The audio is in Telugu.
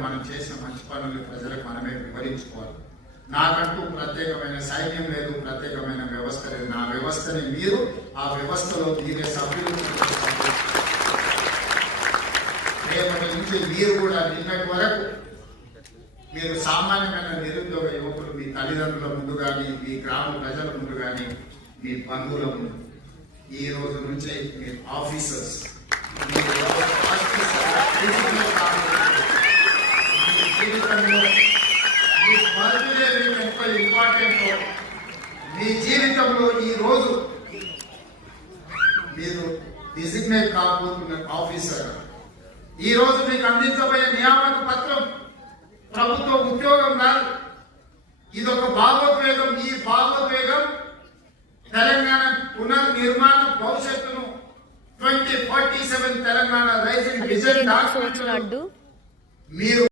మనం చేసిన మంచి పనులు ప్రజలకు మనమే వివరించుకోవాలి. నాకంటూ ప్రత్యేకమైన సైన్యం లేదు, ప్రత్యేకమైన వ్యవస్థ లేదు. నా వ్యవస్థని మీరు, ఆ వ్యవస్థలో మీరే సభ్యులు. రేపటి నుంచి మీరు కూడా నిన్నటి వరకు మీరు సామాన్యమైన నిరుద్యోగ యువకులు మీ తల్లిదండ్రుల ముందు కానీ, మీ గ్రామ ప్రజల ముందు కానీ, మీ బంధువుల ముందు, ఈ రోజు నుంచి మీ ఆఫీసర్స్ మీ జీవితంలో ఈ రోజు మీరు డిజిగ్నేట్ కాబోతున్న ఆఫీసర్, ఈ రోజు మీకు అందించబోయే నియామక పత్రం ప్రభుత్వ ఉద్యోగం కాదు. ఇదొక భావోద్వేగం. ఈ భావోద్వేగం తెలంగాణ పునర్నిర్మాణ భవిష్యత్తును 2047 తెలంగాణ రైజింగ్ విజన్ డాక్యుమెంట్ మీరు